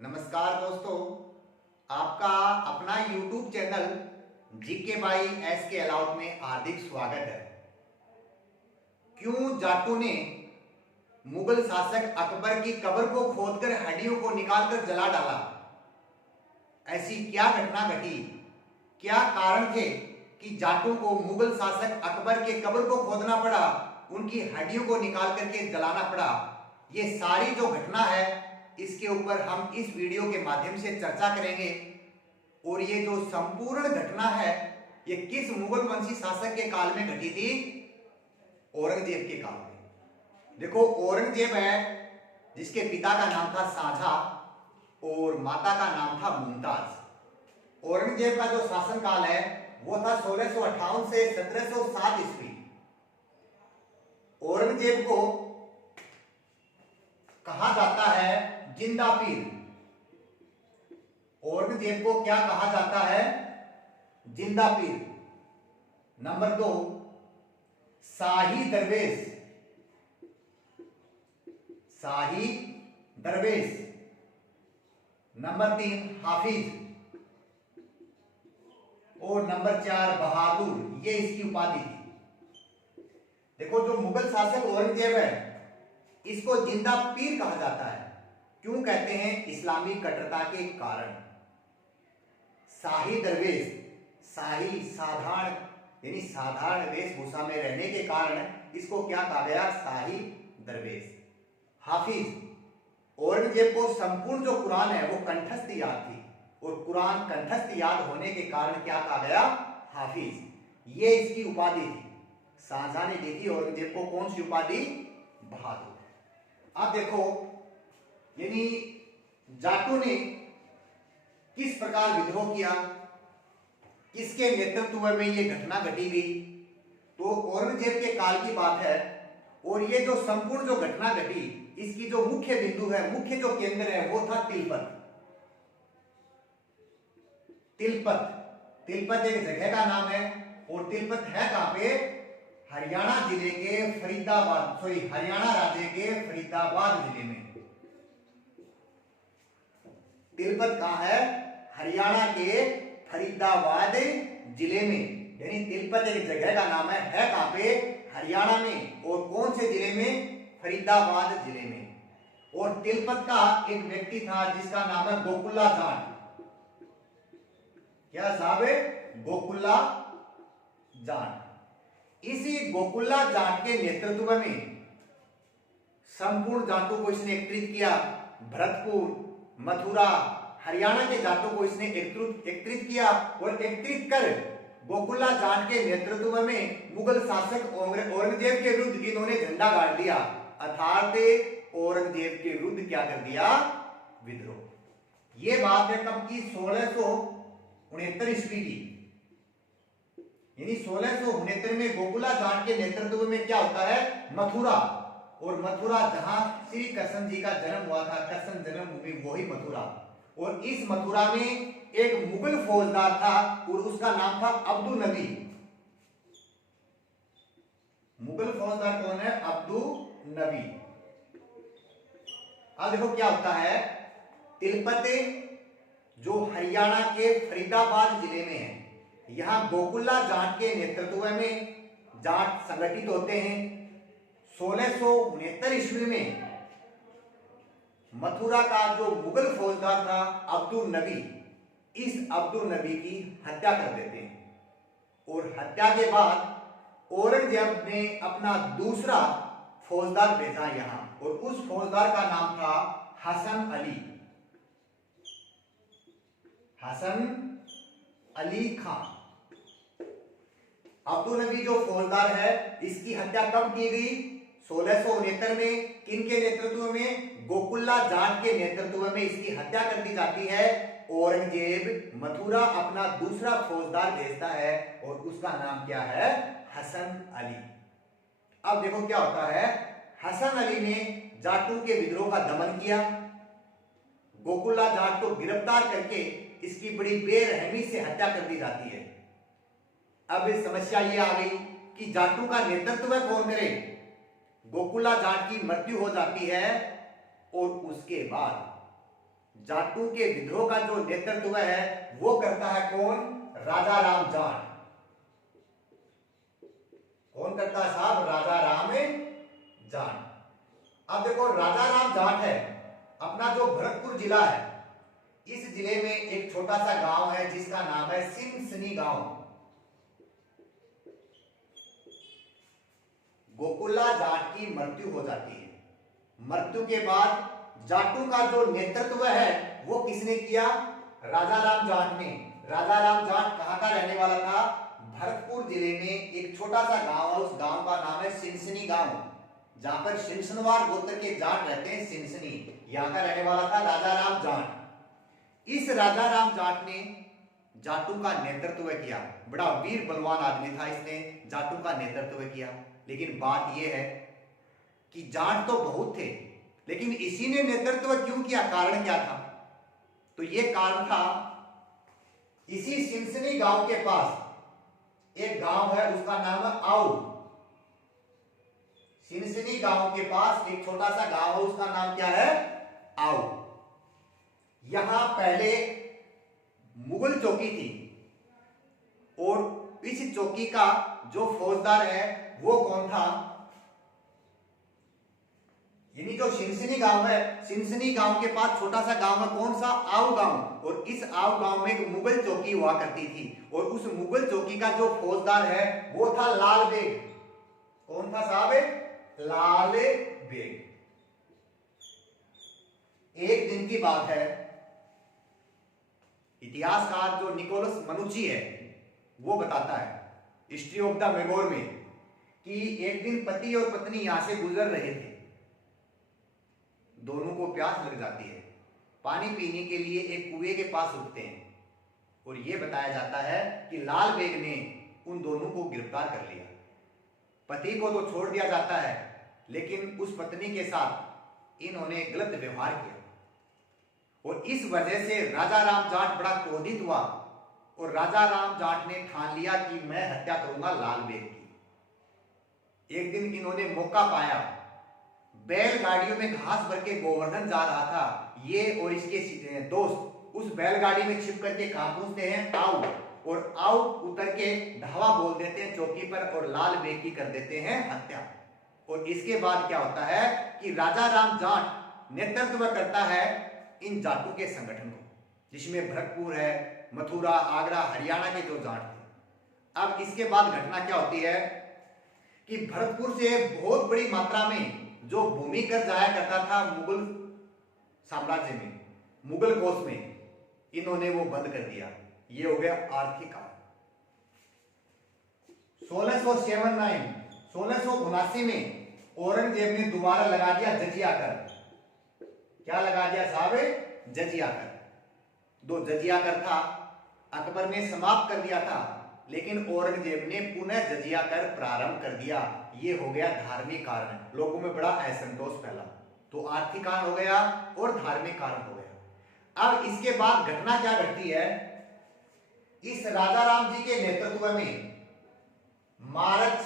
नमस्कार दोस्तों, आपका अपना YouTube channel GK by S के अलाउट में हार्दिक स्वागत है। क्यों जाटों ने मुगल शासक अकबर की कब्र को खोदकर हड्डियों को निकालकर जला डाला? ऐसी क्या घटना घटी, क्या कारण थे कि जाटों को मुगल शासक अकबर के कब्र को खोदना पड़ा, उनकी हड्डियों को निकाल करके जलाना पड़ा? ये सारी जो घटना है इसके ऊपर हम इस वीडियो के माध्यम से चर्चा करेंगे। और ये जो संपूर्ण घटना है ये किस मुगल वंशी शासक के काल में घटी थी? औरंगजेब के काल में। देखो, औरंगजेब है जिसके पिता का नाम था शाहजहां और माता का नाम था मुमताज। औरंगजेब का जो शासनकाल है वो था 1658 से 1707 ईस्वी। औरंगजेब को कहा जाता है जिंदा पीर। औरंगजेब को क्या कहा जाता है? जिंदा पीर। नंबर 2, शाही दरवेश। शाही दरवेश। नंबर 3, हाफिज। और नंबर 4, बहादुर। ये इसकी उपाधि थी। देखो, जो मुगल शासक औरंगजेब है इसको जिंदा पीर कहा जाता है। क्यों कहते हैं? इस्लामी कट्टरता के कारण। शाही दरवेश, शाही साधारण यानी साधारण वेशभूषा में रहने के कारण इसको क्या कहा गया? शाही दरवेश। हाफिज, औरंगजेब को संपूर्ण जो कुरान है वो कंठस्थ याद थी और कुरान कंठस्थ याद होने के कारण क्या कहा गया? हाफिज। ये इसकी उपाधि थी। शाहजहां ने दी थी औरंगजेब को कौन सी उपाधि? बहादुर। अब देखो, यानी जाटों ने किस प्रकार विद्रोह किया, किसके नेतृत्व में ये घटना घटी गई? तो औरंगजेब के काल की बात है। और ये जो संपूर्ण जो घटना घटी इसकी जो मुख्य बिंदु है, मुख्य जो केंद्र है वो था तिलपत। तिलपत तिलपत एक जगह का नाम है। और तिलपत है कहां पे? हरियाणा जिले के हरियाणा राज्य के फरीदाबाद जिले में। तिलपत कहां है? हरियाणा के फरीदाबाद जिले में। यानी तिलपत एक जगह का नाम है कहां पे? हरियाणा में। और कौन से जिले में? फरीदाबाद जिले में। और तिलपत का एक व्यक्ति था जिसका नाम है गोकुल्ला जाट। क्या साहब है? गोकुल्ला जाट। इसी गोकुल्ला जाट के नेतृत्व में संपूर्ण जाटों को इसने एकत्रित किया। भरतपुर, मथुरा, हरियाणा के जाटों को इसने एकत्रित किया और एकत्रित कर गोकुल्ला जाट के नेतृत्व में मुगल शासक औरंगजेब के विरुद्ध इन्होंने झंडा गाड़ दिया। अर्थात औरंगजेब के विरुद्ध क्या कर दिया? विद्रोह। ये बात है कब की? 1669 ईस्वी की। यानी 1669 में गोकुला जाट के नेतृत्व में क्या होता है? मथुरा। और मथुरा जहां श्री कृष्ण जी का जन्म हुआ था, कृष्ण जन्मभूमि वही मथुरा। और इस मथुरा में एक मुगल फौजदार था और उसका नाम था अब्दुल नबी। मुगल फौजदार कौन है? अब्दुल नबी। अब देखो क्या होता है। तिलपत जो हरियाणा के फरीदाबाद जिले में है, यहां गोकुल्ला जाट के नेतृत्व में जाट संगठित होते हैं। 1669 ईस्वी में मथुरा का जो मुगल फौजदार था अब्दुल नबी, इस अब्दुल नबी की हत्या कर देते हैं। और हत्या के बाद औरंगजेब ने अपना दूसरा फौजदार भेजा यहां और उस फौजदार का नाम था हसन अली। हसन अली खान। अब्दुल नबी जो फौजदार है इसकी हत्या कब की गई? 1669 में। किनके नेतृत्व में? गोकुल्ला जाट के नेतृत्व में इसकी हत्या कर दी जाती है। औरंगजेब मथुरा अपना दूसरा फौजदार भेजता है और उसका नाम क्या है? हसन अली। अब देखो क्या होता है। हसन अली ने जाटों के विद्रोह का दमन किया। गोकुल्ला जाट को गिरफ्तार करके इसकी बड़ी बेरहमी से हत्या कर दी जाती है। अब समस्या ये आ गई कि जाटों का नेतृत्व कौन करे? गोकुल्ला जाट की मृत्यु हो जाती है और उसके बाद जाटों के विद्रोह का जो नेतृत्व है वो करता है कौन? राजा राम जाट। कौन करता है साहब? राजा राम जाट। अब देखो राजा राम जाट है, अपना जो भरतपुर जिला है, इस जिले में एक छोटा सा गांव है जिसका नाम है सिनसनी गांव। गोकुला जाट की मृत्यु हो जाती है। मृत्यु के बाद जाटों का जो नेतृत्व है वो किसने किया? राजा राम जाट ने। राजा राम जाट कहां का रहने वाला था? भरतपुर जिले में एक छोटा सा गांव है, उस गांव का नाम है सिनसनी गांव, जहां पर सिनसनवार गोत्र के जाट रहते हैं। सिनसनी यहां का रहने वाला था राजा राम जाट। इस राजा राम जाट ने जाटों का नेतृत्व किया। बड़ा वीर बलवान आदमी था, इसने जाटों का नेतृत्व किया। लेकिन बात यह है कि जाट तो बहुत थे, लेकिन इसी ने नेतृत्व क्यों किया? कारण क्या था? तो यह कारण था, इसी सिनसनी गांव के पास एक गांव है, उसका नाम है आऊ। सिनसनी गांव के पास एक छोटा सा गांव है, उसका नाम क्या है? आऊ। यहां पहले मुगल चौकी थी और इस चौकी का जो फौजदार है वो कौन था? यानी जो सिनसनी गांव है, सिनसनी गांव के पास छोटा सा गांव है, कौन सा? आऊ गांव। और इस आऊ गांव में एक मुगल चौकी हुआ करती थी और उस मुगल चौकी का जो फौजदार है वो था लाल बेग। कौन था साहब? लाल बेग। एक दिन की बात है, इतिहासकार जो निकोलस मनुची है वो बताता है हिस्ट्री ऑफ द मेमोर में कि एक दिन पति और पत्नी यहां से गुजर रहे थे। दोनों को प्यास लग जाती है, पानी पीने के लिए एक कुएं के पास रुकते हैं और यह बताया जाता है कि लाल बेग ने उन दोनों को गिरफ्तार कर लिया। पति को तो छोड़ दिया जाता है, लेकिन उस पत्नी के साथ इन्होंने गलत व्यवहार किया और इस वजह से राजा राम जाट बड़ा क्रोधित हुआ और राजा राम जाट ने ठान लिया कि मैं हत्या करूंगा लाल बेग की। एक दिन इन्होंने मौका पाया, बैलगाड़ियों में घास भर के गोवर्धन जा रहा था। ये और इसके दोस्त उस बैलगाड़ी में छिप करके कहां पहुंचते हैं? आऊ। और आऊ उतर के धावा बोल देते हैं चौकी पर और लाल बेग की कर देते हैं हत्या। और इसके बाद क्या होता है कि राजा राम जाट नेतृत्व करता है इन जाटों के संगठन को, जिसमें भरतपुर है, मथुरा, आगरा, हरियाणा के जो जाट थे। अब इसके बाद घटना क्या होती है कि भरतपुर से बहुत बड़ी मात्रा में जो भूमि कर जाया करता था मुगल साम्राज्य में, मुगल कोष में, इन्होंने वो बंद कर दिया। ये हो गया आर्थिक कारण। 1679 में औरंगजेब ने दोबारा लगा दिया जजिया कर। क्या लगा दिया साहब? जजिया कर। दो जजिया कर था, अकबर ने समाप्त कर दिया था, लेकिन औरंगजेब ने पुनः जजिया कर प्रारंभ कर दिया। ये हो गया धार्मिक कारण, लोगों में बड़ा असंतोष फैला। तो आर्थिक कारण हो गया और धार्मिक कारण हो गया। अब इसके बाद घटना क्या घटती है? इस राजा राम जी के नेतृत्व में मार्च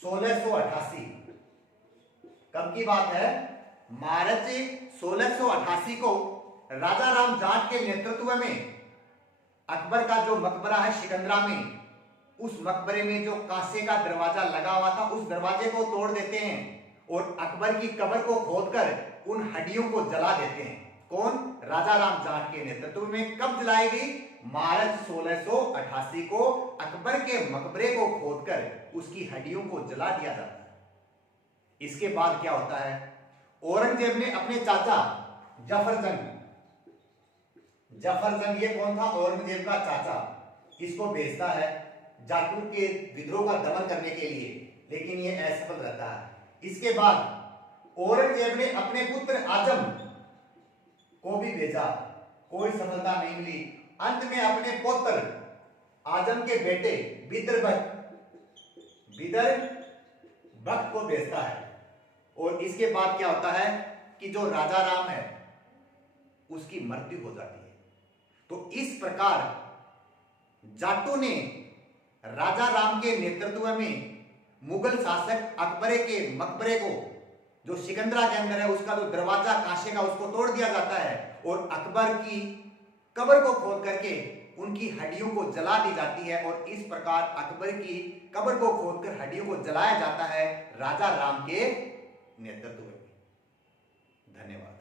1688, कब की बात है? मार्च 1688 को राजा राम जाट के नेतृत्व में अकबर का जो मकबरा है सिकंदरा में, उस मकबरे में जो कांसे का दरवाजा लगा हुआ था उस दरवाजे को तोड़ देते हैं और अकबर की कब्र को खोदकर उन हड्डियों को जला देते हैं। कौन? राजा राम जाट के नेतृत्व में। कब जलाई गई? मार्च 1688 को अकबर के मकबरे को खोदकर उसकी हड्डियों को जला दिया जाता है। इसके बाद क्या होता है? औरंगजेब ने अपने चाचा जफर जंग, ये कौन था? औरंगजेब का चाचा, इसको भेजता है जाटों के विद्रोह का दमन करने के लिए, लेकिन ये असफल रहता है। इसके बाद औरंगजेब ने अपने पुत्र आजम को भी भेजा, कोई सफलता नहीं मिली। अंत में अपने पुत्र आजम के बेटे बिदर को भेजता है और इसके बाद क्या होता है कि जो राजा राम है उसकी मृत्यु हो जाती है। तो इस प्रकार जाटों ने राजा राम के नेतृत्व में मुगल शासक अकबर के मकबरे को जो सिकंदरा के अंदर है उसका जो दरवाजा कांसे का उसको तोड़ दिया जाता है और अकबर की कब्र को खोद करके उनकी हड्डियों को जला दी जाती है और इस प्रकार अकबर की कब्र को खोदकर हड्डियों को जलाया जाता है राजा राम के नेतृत्व में। धन्यवाद।